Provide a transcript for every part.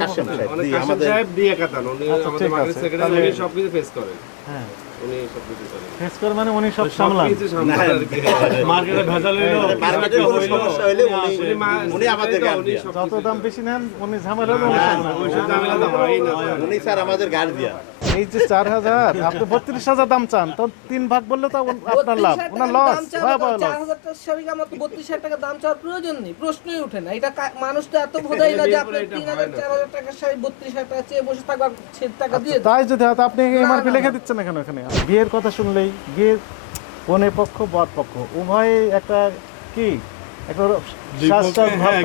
কাশেম সাহেব, জি, আমাদের সাহেব দিয়ে কাটান। উনি আমাদের মার্কেট সেক্রেটারি তাহলে- উনি সবকিছু ফেস করেন। হ্যাঁ। উনি সবকিছু করেন। ফেস করে মানে উনি সব সামলান। সবকিছু সামলান আর কি। মার্কেটে ভেজাল এলো মার্কেটে কোনো সমস্যা হলে উনি উনি আমাদের যত দাম বেশি নেন উনি ঝামেলা উনি না, ঝামেলা তো হয়ই না। উনি স্যার আমাদের গার্ডিয়ান এই যে চার হাজার আপনি বত্রিশ হাজার দাম চান তো তিন ভাগ বললে তো আপনার লাভ ওনার লস বত্রিশ হাজার টাকা দাম চাওয়ার প্রয়োজন নেই প্রশ্নই ওঠে না এটা কা- মানুষ তো এত বোঝাই না যে আপনি তিন হাজার চার হাজার টাকার শাড়ি বত্রিশ হাজার টাকা চেয়ে বসে টাকা দিয়ে দেন। তাই যদি হয় আপনি এমআরপি লিখে দিচ্ছেন না কেন এখানে বিয়ের কথা শুনলেই বিয়ের কনে পক্ষ বর পক্ষ উভয়ে একটা কি? একটা হ্যাঁ,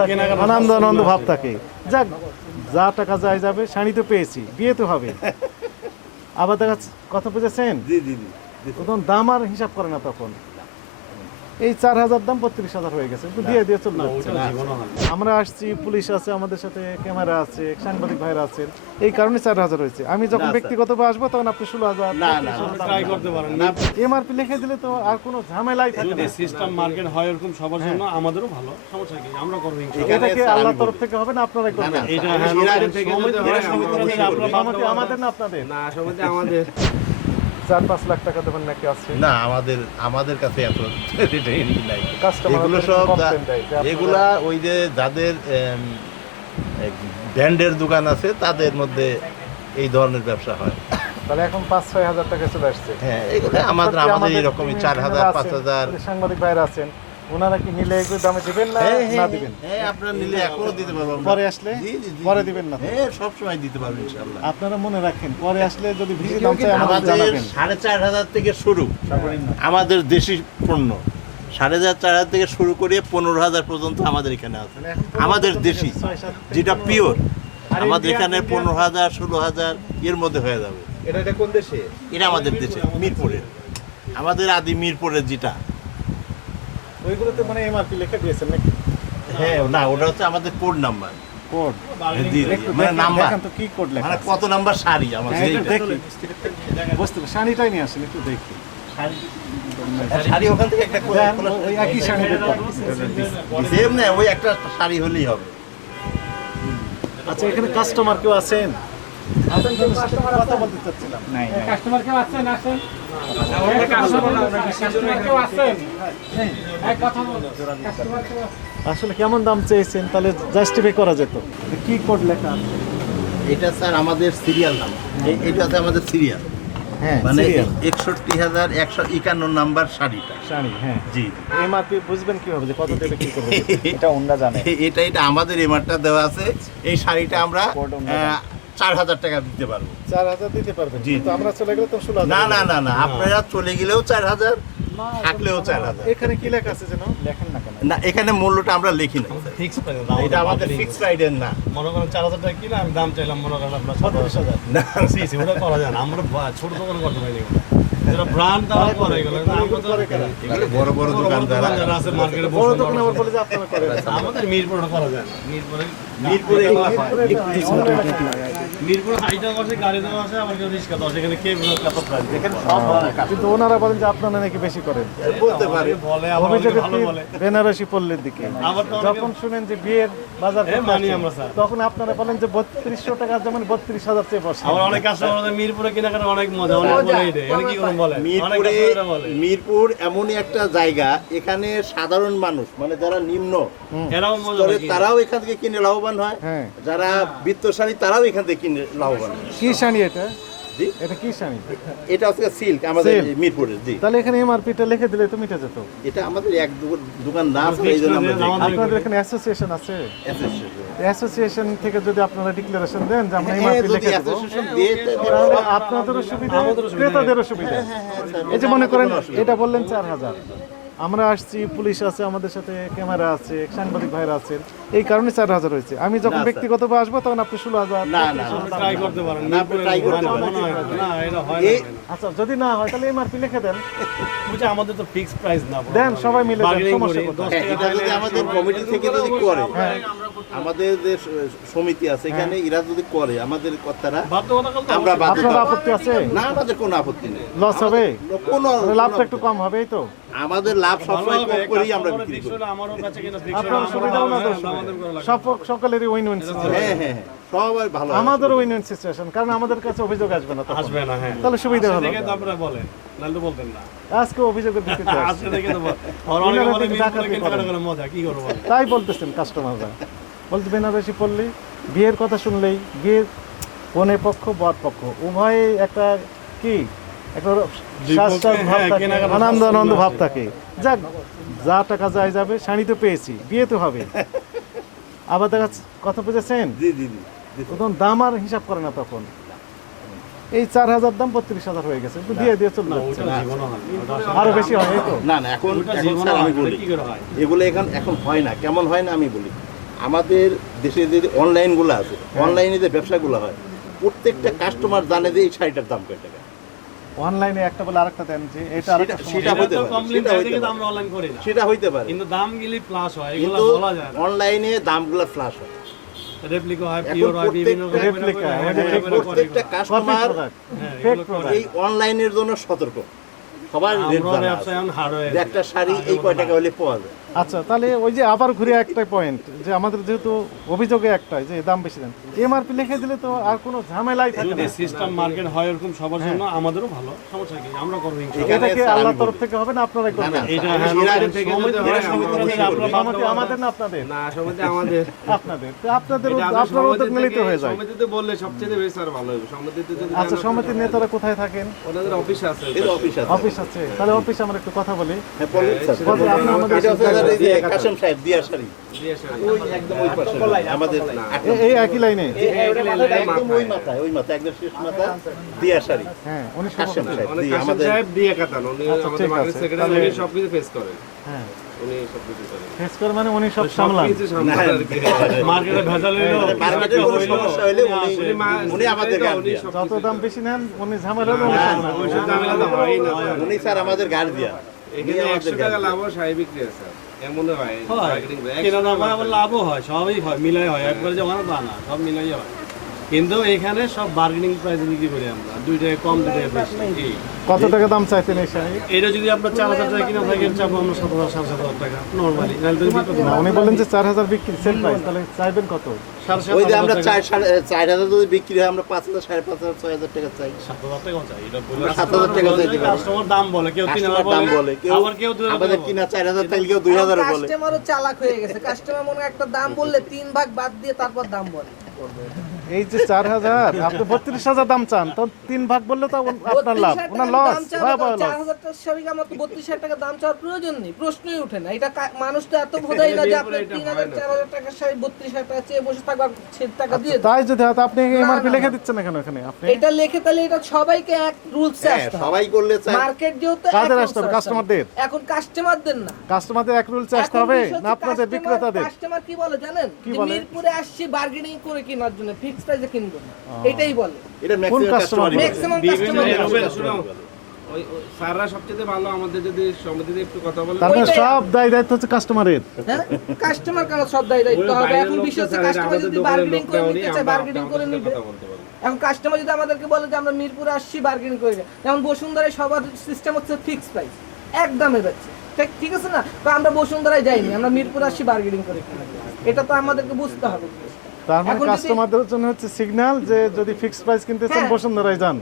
আনন্দ আনন্দ ভাব থাকে। যাক যা টাকা যায় যাবে শাড়ি তো পেয়েছি বিয়ে তো হবে। আবার দেখা কথা বুঝেছেন? জি জি জি তখন দাম আর হিসাব করে না তখন। এই চার হাজার দাম বত্রিশ হাজার হয়ে গেছে দিয়ে দিয়ে চলে যাচ্ছে আমরা আসছি পুলিশ আছে আমাদের সাথে ক্যামেরা আছে সাংবাদিক ভাইরা আছেন এই কারণে চার হাজার হয়েছে আমি যখন। ব্যক্তিগতভাবে আসব তখন আপনি ষোলো হাজার না না ট্রাই করতে এমআরপি লিখে দিলে তো আর কোনো ঝামেলাই থাকে না সিস্টেম মার্কেট হয় এরকম সবার জন্য আমাদেরও ভালো সমস্যা কি আমরা করব এটা কি আল্লাহর তরফ থেকে হবে না আপনারাই না, করবেন এটা হ্যাঁ, হয়, হয়, আপনারা। আমাদের না আপনাদের না আমাদের চার পাঁচ লাখ টাকা দেবেন নাকি আছে? না আমাদের আমাদের কাছে এত নাই। এগুলো সব এগুলা ওই যে যাদের ব্র্যান্ডের দোকান আছে তাদের মধ্যে এই ধরনের ব্যবসা হয়। তাহলে এখন পাঁচ ছয় হাজার টাকা চলে আসছে। হ্যাঁ আমাদের আমাদের এরকমই চার হাজার পাঁচ হাজার। সাংবাদিক ভাইরা আছেন। ওনারা কি নিলে এগুলো দামে দিবেন না হ্যাঁ, না হ্যাঁ, দিবেন? হ্যাঁ আপনারা নিলে এখনও দিতে পারব পরে আসলে? পরে দিবেন না হ্যাঁ সব সময় দিতে পারব ইনশাআল্লাহ। আপনারা মনে রাখেন পরে আসলে যদি ভিসি দাম চাই আমাদের জানাবেন। সাড়ে চার হাজার থেকে শুরু আমাদের দেশি পণ্য। সাড়ে চার চার হাজার থেকে শুরু করে পনেরো হাজার পর্যন্ত আমাদের এখানে আছে। আমাদের দেশি যেটা পিওর আর আমাদের এখানে পনেরো হাজার ষোলো হাজার এর মধ্যে হয়ে যাবে। এটা এটা কোন দেশে? এটা আমাদের দেশে মিরপুরের আমাদের আদি মিরপুরের যেটা। ওইগুলোতে মানে এমআরপি লিখে দিয়েছেন নাকি? হ্যাঁ না ওটা হচ্ছে আমাদের কোড নাম্বার কোড মানে নাম্বার তো কি কোড লেখা মানে কত নাম্বার শাড়ি আমাদের হ্যাঁ। দেখি। বুঝতে শাড়িটাই নিয়ে আসেন একটু দেখি। শাড়ি ওখান থেকে একটা ওই একই শাড়ি। সেম না ওই একটা শাড়ি হলেই হবে। আচ্ছা এখানে কাস্টমার কেউ আছেন? কথা বলতে চাচ্ছিলাম কাস্টমার কেউ আছেন? আসেন। কাস্টমার কেউ আছেন? হ্যাঁ? আসলে কেমন দাম চেয়েছেন? তাহলে জাস্টিফাই করা যেত। কি কোড লেখা আছে? এটা স্যার আমাদের সিরিয়াল নাম। এটা হচ্ছে আমাদের সিরিয়াল হ্যাঁ মানে একষট্টি হাজার একশো একান্ন নাম্বার শাড়িটা। শাড়ি হ্যাঁ। জি। এমআরপি বুঝবেন কীভাবে যে কত দেবে কি করবে? এটা জানে। এটা এটা আমাদের এমারটা দেওয়া আছে। এই শাড়িটা আমরা চার হাজার টাকা দিতে পারব। চার হাজার দিতে পারবেন। জি, কিন্তু আমরা চলে গেলে তো ষোলো না না না না আপনারা চলে গেলেও চার হাজার থাকলেও চার হাজার। এখানে কি লেখা আছে যেন? লেখেন না কেন? না এখানে মূল্যটা আমরা লিখি না। ফিক্স প্রাইস এটা আমাদের ফিক্স রাইডের না। মনে করেন চার হাজার টাকা কিনা আমি দাম চাইলাম মনে করেন আপনার পঁয়ত্রিশ হাজার। না সি সি ওটা করা যায় না। আমরা ছোট দোকান করতে পারি বড় বড় দোকানদার আছে। মার্কেটে বড় বসে দোকানে বলে যে আপনারা করেন আমাদের মিরপুরে করা যায় না। মিরপুরে মিরপুরে মিরপুর হাইটা বসে গাড়ি দেওয়া আছে আবার কেউ রিক্সা দেওয়া আছে। এখানে কে কত প্রাইস এখানে সব কিন্তু ওনারা বলেন যে আপনারা নাকি বেশি করেন। বলতে পারে। বলে আবার অনেকে অভিযোগের ভালো বলে। বেনারসি পল্লীর দিকে। আবার যখন শুনেন যে বিয়ের বাজার মানি আমরা, স্যার। তখন আপনারা বলেন যে বত্রিশশো টাকা যেমন বত্রিশ হাজার চেয়ে বসে। অনেক মিরপুরে কেনাকাটা অনেক মজা অনেক এটা। এটা কি মিরপুরে মিরপুর এমনই একটা জায়গা এখানে সাধারণ মানুষ মানে যারা নিম্ন তারাও এখান থেকে কিনে লাভবান হয়। হ্যাঁ। যারা বিত্তশালী তারাও এখান থেকে কিনে লাভবান হয়। কি শাড়ি এটা? জি? এটা কি শাড়ি? এটা হচ্ছে সিল্ক আমাদের মিরপুরের জি। তাহলে এখানে এমআরপিটা লিখে দিলে তো মিটে যেত। এটা আমাদের এক দোকান না আছে এই জন্য আমরা আপনাদের এখানে অ্যাসোসিয়েশন আছে? অ্যাসোসিয়েশন থেকে যদি আপনারা ডিক্লারেশন দেন যে আমরা হ্যাঁ, এমআরপি লিখে দেবো association দিয়ে দেয়, তাহলে আপনাদেরও সুবিধা ক্রেতাদেরও সুবিধা। এই যে মনে করেন এটা বললেন চার হাজার। আমরা আসছি পুলিশ আছে আমাদের সাথে ক্যামেরা আছে সাংবাদিক ভাইরা আছেন। এই কারণে চার হাজার হয়েছে। আমি যখন। ব্যক্তিগতভাবে আসব তখন আপনি ষোলো হাজার। না না ট্রাই করতে পারেন না, আপনি try করতে পারেন। মনে হয় না। না এটা হয় এই- না আচ্ছা যদি না হয় তাহলে এমআরপি লিখে দেন। বুঝে আমাদের তো ফিক্স প্রাইস না দেন সবাই মিলে হ্যাঁ, আমাদের কমিটি থেকে যদি করে হ্যাঁ আমাদের যে সমিতি আছে এখানে এরা যদি করে আমাদের কর্তারা আমরা আপনার আপত্তি আছে? না আমাদের কোনো আপত্তি নেই। লস হবে? কোনো লাভটা একটু কম হবে তো? আমাদের লাভ সবসময় কম করেই আমরা বিক্রি করি। আপনার সুবিধাও না সব সকলেরই উইন উইন হ্যাঁ হ্যাঁ হ্যাঁ সবাই ভালো আমাদের উইন উইন সিচুয়েশন কারণ আমাদের কাছে অভিযোগ আসবে না। আসবে না হ্যাঁ। তাহলে সুবিধা হলো আপনারা বলেন নাহলে তো বলতেন না। আজকে অভিযোগের আসছে। আজকে বল- আর অনেকে বলে কেনাকাটা মজা কি করব? তাই বলতেছেন কাস্টমাররা বলতে বেনারসি পড়লি বিয়ের কথা শুনলেই বিয়ের কনে পক্ষ বর পক্ষ উভয়ে একটা কি একটা হ্যাঁ, আনন্দ আনন্দ ভাব থাকে। যাক যা টাকা যায় যাবে শাড়ি তো পেয়েছি বিয়ে তো হবে। আবার দেখা জি জি। তখন দাম আর হিসাব করে না তখন। এই চার হাজার দাম বত্রিশ হাজার হয়ে গেছে দিয়ে দিয়ে হয় আসলে- আরও বেশি হয়। তো। না না এখন আমি বলি হয়? এগুলো এখন এখন হয় না কেমন হয় না আমি বলি। আমাদের দেশে যে অনলাইনগুলো আছে অনলাইনে যে ব্যবসাগুলো হয় প্রত্যেকটা কাস্টমার জানে যে এই শাড়িটার দাম কয় টাকা। অনলাইনে একটা বলে আরেকটা দেন যে এটা আরেকটা সেটা- হইতে পারে, আমরা অনলাইন করি না। সেটা হইতে পারে। কিন্তু দাম গেলে প্লাস হয় এগুলো বলা যায় না। অনলাইনে দামগুলো ফ্লাশ হয়। রেপ্লিকা হয় পিওর হয় বিভিন্ন করে। প্রত্যেকটা কাস্টমার হ্যাঁ। এই অনলাইনের জন্য সতর্ক। সবার রেট জানা একটা শাড়ি এই কয় টাকা হলে পাওয়া যায়। আচ্ছা তাহলে ওই যে আবার ঘুরে একটা পয়েন্ট যে আমাদের যেহেতু অভিযোগে একটাই যে দাম বেশি দেন। এমআরপি লিখে দিলে তো আর কোনো ঝামেলাই থাকে যদি না। সিস্টেম মার্কেট হয় এরকম সবার জন্য আমাদেরও ভালো সমস্যা কি? আমরা করব ইনশাআল্লাহ। এটা কি আল্লাহর তরফ থেকে হবে না আপনারাই না, করবেন? না, হ্যাঁ, হয়, থেকে আমাদের আমাদের না আপনাদের? না সমিতি আমাদের। আপনাদের। তো আপনাদের এটা আপনার উদ্যোগ মিলিত হয়ে যায়। সমিতিতে বললে সবচেয়ে বেশি আর ভালো হবে। সমিতিতে যদি আচ্ছা সমিতির নেতারা কোথায় থাকেন? ওনাদের অফিস আছে। এর অফিস আছে। অফিস আছে। তাহলে অফিসে আমরা একটু কথা বলি। হ্যাঁ। বলুন, আপনি আমাদের কাশেম সাহেব দিয়া শাড়ি। আমাদের আট এই একই লাইনে? একদম ওই মাথায় ওই মাথায় একদম শেষ মাথা দিয়া শাড়ি। হ্যাঁ উনি কাশেম সাহেব অনেক আমাদের সাহেব দিয়ে কাটান উনি আচ্ছা, আমাদের মার্কেট সেক্রেটারি তাহলে- উনি সবকিছু ফেস করেন হ্যাঁ। উনি সবকিছু করেন ফেস করে মানে উনি সব সামলান সবকিছু সামলান। আর কি। মার্কেটে ভেজাল হইল, মার্কেটের কোনো সমস্যা হইলে উনি উনি আমাদের গার্ড উনি দিয়া সব- যত দাম বেশি নেন উনি ঝামেলা উনি ঝামেলা তো হয়ই না স্যার। উনি স্যার আমাদের গার্ড দিয়া এখানে উনি একশো আমাদের টাকা লাভ হয় বিক্রি হয় এমন হয় হয়। 100 লাভও হয় সবই হয় মিলাই হয়। একবারে যে আমার বানা সব মিলাই হয়। কিন্তু এখানে সব বার্গেনিং প্রাইসে বিক্রি করি আমরা। দুই টাকা কম দুই টাকা বেশি কত টাকা দাম চাইতেন এই শাড়ি? এটা যদি আপনার চার হাজার টাকা কিনা থাকে চাপো আমরা সাত হাজার সাড়ে সাত হাজার টাকা। নর্মালি উনি বললেন যে চার হাজার বিক্রি সেল প্রাইস তাহলে চাইবেন কত? ওই যে আমরা টাকা। চার চার হাজার যদি বিক্রি হয় আমরা পাঁচ হাজার সাড়ে পাঁচ হাজার ছয় হাজার টাকা চাই। সাত হাজার টাকা চাই এটা বলে সাত হাজার টাকা পারে। কাস্টমার দাম বলে কেউ তিন কাস্টমার হাজার দাম বলে আবার কেউ আমাদের কিনা চার হাজার তাইলে কেউ দুই হাজার বলে। কাস্টমারও চালাক হয়ে গেছে। কাস্টমার মনে হয় একটা দাম বললে তিন ভাগ বাদ দিয়ে তারপর দাম বলে। এই যে চার হাজার আপনি বত্রিশ হাজার দাম চান তো তিন ভাগ বললে তো আপনার লাভ ওনার লস চার হাজার টাকার আমার তো বত্রিশ হাজার টাকা দাম চাওয়ার প্রয়োজন নেই প্রশ্নই ওঠে না। এটা মানুষ তো এত বোধাই না যে আপনি তিন হাজার চার হাজার টাকার শাড়ি বত্রিশ হাজার টাকা চেয়ে বসে থাকবার টাকা দিয়ে তাই যদি হয় আপনি এমআরপি লিখে দিচ্ছেন এখানে আপনি? এটা লেখে তাহলে এটা সবাইকে এক রুলস হ্যাঁ আসতে সবাই করলে মার্কেট যেহেতু কাদের আসতে হবে? কাস্টমারদের? এখন কাস্টমারদের না। কাস্টমারদের এক রুলস আসতে হবে না আপনাদের বিক্রেতাদের? কাস্টমার কি বলে জানেন? কি বলে? মিরপুরে আসছি বার্গেনিং করে কেনার জন্য। ফিক্স প্রাইসে কিনবো এটাই বলে। এটা ম্যাক্সিমাম কাস্টমার বলে? ম্যাক্সিমাম বিভিন্ন কাস্টমার এরকম শুনো, ওই ওই স্যাররা সবচেয়ে ভালো আমাদের যদি সমিতিতে একটু কথা বলে। তার সব দায় দায়িত্ব হচ্ছে কাস্টমারের হ্যাঁ? কাস্টমার কেন সব দায় দায়িত্ব হবে? এখন বিষয় হচ্ছে কাস্টমার যদি বার্গেনিং করে নিতে চায় আমরা বার্গেনিং করে নিবে। কথা বলতে পারি। এখন কাস্টমার যদি আমাদেরকে বলে যে আমরা মিরপুরে আসছি বার্গেনিং করে নিই। যেমন বসুন্ধরায় সবার সিস্টেম হচ্ছে ফিক্স প্রাইস এক দামে পাচ্ছি ঠিক ঠিক আছে না? তো আমরা বসুন্ধরায় যাইনি আমরা মিরপুর আসছি বার্গেনিং করে এটা তো আমাদেরকে বুঝতে হবে। তার মানে কাস্টমারদের জন্য হচ্ছে সিগন্যাল যে যদি ফিক্সড প্রাইস কিনতে চান হ্যাঁ। বসুন্ধরায় যান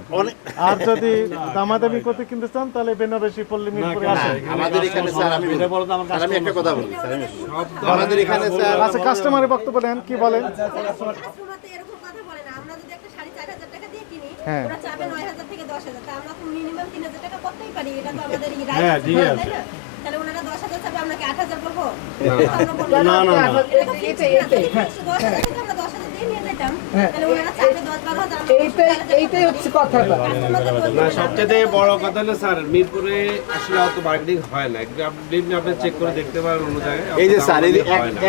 আর যদি দামাদামি করতে কিনতে চান তাহলে বেনারসি পল্লী মিরপুরে না, আসেন আমাদের এখানে স্যার আমি এটা বলো আমার আমি একটা কথা বলি স্যার আমাদের এখানে স্যার আচ্ছা কাস্টমারের বক্তব্য নেন কি বলেন কাস্টমারতে এরকম কথা বলে না আমরা যদি একটা শাড়ি চার হাজার টাকা দিয়ে কিনি হ্যাঁ। ওরা চাবে নয় হাজার থেকে দশ হাজার তা আমরা তো মিনিমাম তিন হাজার টাকা করতেই পারি এটা তো আমাদের ই right হ্যাঁ, ঠিক আছে। না? তাহলে ওনারা এইটাই দশ হাজার এইটাই হচ্ছে কথাটা। না। সবচেয়ে বড় কথা হলো স্যার মিরপুরে আসলে অত মার্কেটিং হয় না। একটু আপনি আপনি চেক করে দেখতে পারেন অন্য জায়গায়। এই যে স্যার এই যে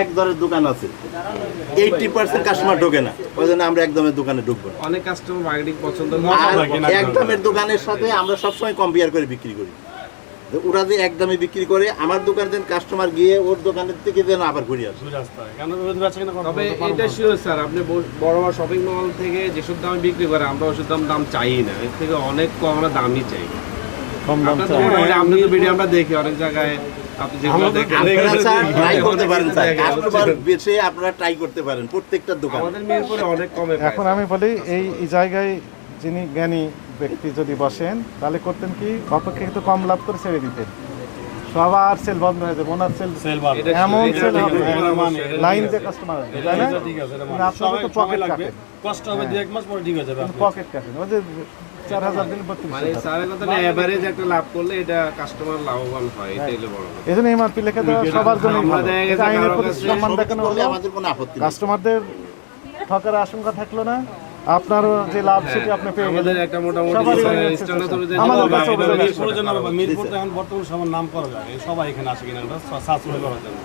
এক দরের দোকান আছে। এইটটি পার্সেন্ট কাস্টমার ঢোকে না। ওই জন্য আমরা একদমের দোকানে ঢুকবো অনেক কাস্টমার মার্কেটিং পছন্দ করে একদমের দোকানের সাথে আমরা সবসময় কম্পেয়ার করে বিক্রি করি। ওরা যে একদমে বিক্রি করে আমার দোকানে যেন কাস্টমার গিয়ে ওর দোকানের থেকে যেন আবার ঘুরে আসে। তবে এটা শিওর স্যার আপনি বড় বড় শপিং মল থেকে যেসব দামে বিক্রি করে আমরা ওষুধ দাম দাম চাই না। এর থেকে অনেক কম আমরা দামই চাই। কম দাম চাই। আপনি তো ভিডিও আমরা দেখি অনেক জায়গায় আপনি যেগুলো দেখেন। আপনারা স্যার ট্রাই দেখেন, করতে পারেন স্যার দেখেন, কাস্টমার বেছে আপনারা ট্রাই করতে পারেন প্রত্যেকটা দোকান। আমাদের মিরপুরে অনেক কমে পায়। এখন আমি বলি এই জায়গায় যিনি জ্ঞানী ব্যক্তি যদি বসেন তাহলে করতেন কি? অপেক্ষাকৃত কম লাভ করে ছেড়ে দিতেন। সবার সেল বন্ধ হয়ে যাবে ওনার সেল সেল এমন সেল হবে। মানে, লাইন আছে। কাস্টমার আসবে তাই না? মানে। আপনাদের তো পকেট সময় লাগবে। কাটে কষ্ট হবে দু এক মাস পরে ঠিক আছে পকেট কাটেন। ওই যে চার হাজার দিন বত্রিশ মানে স্যারের কথা না এভারেজ একটা লাভ করলে এটা কাস্টমার লাভবান হয় এটাই হলো বড় এই জন্য এমআরপি লেখা দেওয়া সবার জন্য আইনের প্রতি সম্মান দেখানো হলো আমাদের কোনো আপত্তি কাস্টমারদের ঠকার আশঙ্কা থাকল না। আপনারও যে লাভ সেটি আপনি পেয়ে গেলেন। একটা মোটামুটি আমাদের কাছে। মিরপুরে এখন বর্তমান সময় নাম করা যায় সবাই এখানে আসে কিনা সাশ্রয় করার জন্য